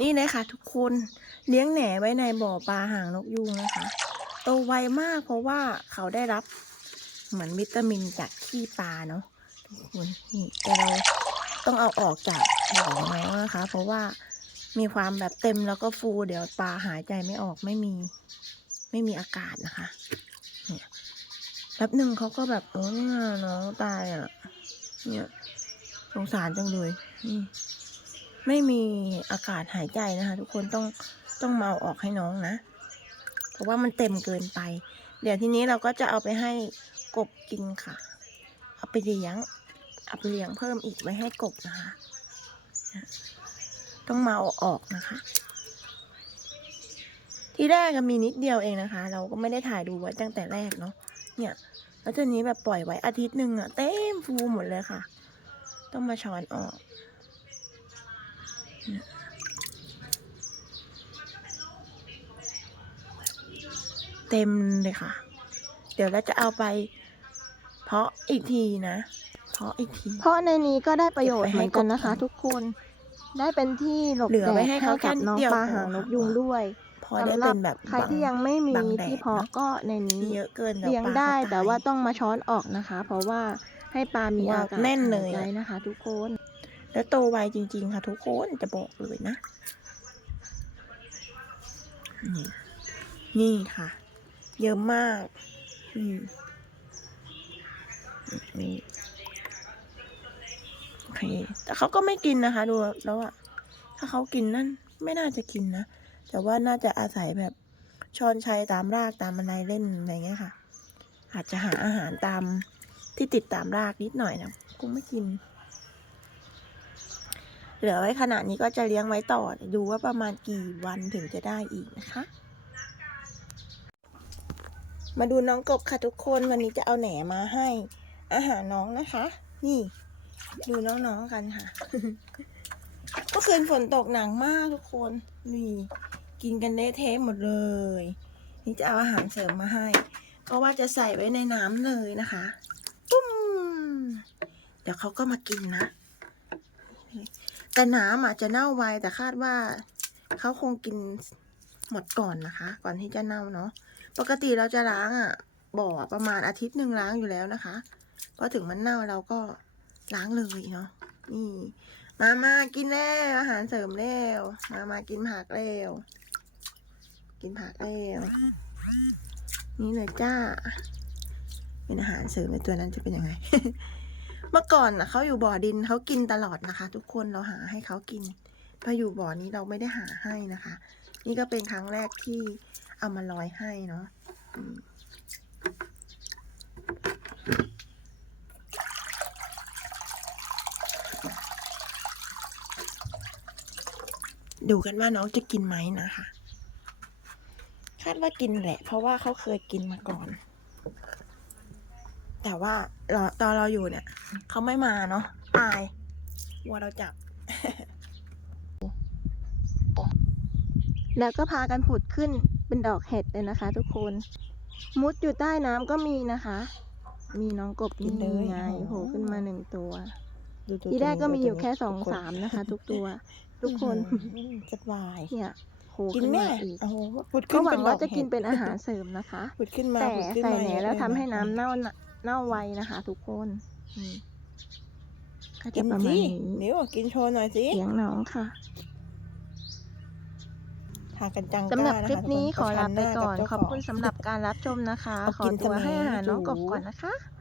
นี่เลยค่ะทุกคนเลี้ยงแหน่ไว้ในบ่อปลาหางนกยูงนะคะโตไวมากเพราะว่าเขาได้รับเหมือนวิตามินจากขี้ปลาเนาะทุกคนนี่แต่เราต้องเอาออกจากบ่อน้องนะคะ เพราะว่ามีความแบบเต็มแล้วก็ฟูเดี๋ยวปลาหายใจไม่ออกไม่มี ไม่มีอากาศนะคะเนี่ยแป๊บหนึ่งเขาก็แบบโอ้เนี่ยน้องตายอะเนี่ยสงสารจังเลยนี่ ไม่มีอากาศหายใจนะคะ ทุกคนต้องต้องเมาออกให้น้องนะ เพราะว่ามันเต็มเกินไป เดี๋ยวทีนี้เราก็จะเอาไปให้กบกินค่ะ เอาไปเลี้ยงเอาไปเลี้ยงเพิ่มอีกไว้ให้กบนะคะต้องเมาออกนะคะ ที่แรกก็มีนิดเดียวเองนะคะ เราก็ไม่ได้ถ่ายดูไว้ตั้งแต่แรกเนาะเนี่ยแล้วทีนี้แบบปล่อยไว้อาทิตย์หนึ่งอะเต็มฟูหมดเลยค่ะ ต้องมาช้อนออก เต็มเลยค่ะ เดี๋ยวเราจะเอาไป เพาะอีกทีนะ เพาะอีกที เพราะในนี้ก็ได้ประโยชน์เก็บไว้เหให้มือนกันนะคะกบทุกคน ได้เป็นที่หลบเหลือแดไว้ดให้ให้เขากับน้องแค่เดียวปลาพอหางนกค่ะยุงด้วยพอได้เป็นแบบใครที่ยังไม่มีบังแดดที่เพาะเนอะก็ในนี้เยอะเกินดี๋วเลี้ยงปลาได้เขยแต่ว่าต้องมาช้อนออกนะคะ เพราะว่าให้ปลามีว่าอากาศแน่นเลยหายใจนะคะ ทุกคน แล้วโตไวจริง ๆ ค่ะ ทุกคนจะบอกเลยนะ นี่นี่ค่ะ เยอะมากอืมนี่โอเคแต่เขาก็ไม่กินนะคะ ดูแล้วอะถ้าเขากินนั่นไม่น่าจะกินนะ แต่ว่าน่าจะอาศัยแบบช้อนชัยตามรากตามอะไรเล่นอะไรเงี้ยค่ะ อาจจะหาอาหารตามที่ติดตามรากนิดหน่อยนะคงไม่กิน เหลือไว้ขนาดนี้ก็จะเลี้ยงไว้ต่อ ดูว่าประมาณกี่วันถึงจะได้อีกนะคะ มาดูน้องกบค่ะทุกคนวันนี้จะเอาแหนมาให้ อาหารน้องนะคะ นี่ ดูน้องๆกันค่ะเมื่อคืนฝนตกหนักมากทุกคนนี่กินกันเละเทหมดเลย นี่จะเอาอาหารเสริมมาให้ เพราะว่าจะใส่ไว้ในน้ำเลยนะคะ ปุ้ม เดี๋ยวเขาก็มากินนะ แต่น้ำอาจจะเน่าไวแต่คาดว่าเขาคงกินหมดก่อนนะคะ ก่อนที่จะเน่าเนาะปกติเราจะล้างอะบ่อประมาณอาทิตย์หนึ่งล้างอยู่แล้วนะคะพอถึงมันเน่าเราก็ล้างเลยเนาะนี่มามากินแล้วอาหารเสริมแล้วมามากินผักแล้วกินผักแล้วนี่เลยจ้า เป็นอาหารเสริมในตัวนั้นจะเป็นยังไง เมื่อก่อนนะเขาอยู่บ่อดินเขากินตลอดนะคะ ทุกคนเราหาให้เขากินพออยู่บ่อนี้เราไม่ได้หาให้นะคะ นี่ก็เป็นครั้งแรกที่เอามาลอยให้เนาะดูกันว่าน้องจะกินไหมนะคะ คาดว่ากินแหละ เพราะว่าเขาเคยกินมาก่อน แต่ว่าเราตอนเราอยู่เนี่ยเขาไม่มาเนาะอายวัวเราจับ แล้วก็พากันผุดขึ้นเป็นดอกเห็ดเลยนะคะ ทุกคน มุดอยู่ใต้น้ำก็มีนะคะ มีน้องกบกินเลยไงโอ้โหโผล่ขึ้นมาหนึ่งตัวดูตัวทีแรกก็มีอยู่ตัวแค่สองทุกนสามนะคะ ทุกตัว ทุกคนอืมสบายเนี่ยโผล่กินขึ้นแม่มาอีกโอ้โหพุดก็ขึ้นหวัเป็งนว่าดจะห็ดกินเป็นอาหารเสริมนะคะพุดขึ้นมาแต่พุดขึ้นใส่มาแหนเยอะแล้วทำเยะให้น้ำเน่าน่ะ เน่าไวนะคะ ทุกคนอืมก็กิจะนประมาสิณนี้นิ้วกินโชว์หน่อยสิเลี้ยงน้องค่ะทากันจังสำหรับกล้าะะคลิปนี้ทุขอลาไปประชัหก่อนเจ้าขอบคุณของสำหรับการรับชมนะคะเอาขอกินตัวทำไมให้อาหารน้องจู๋กบก่อนนะคะ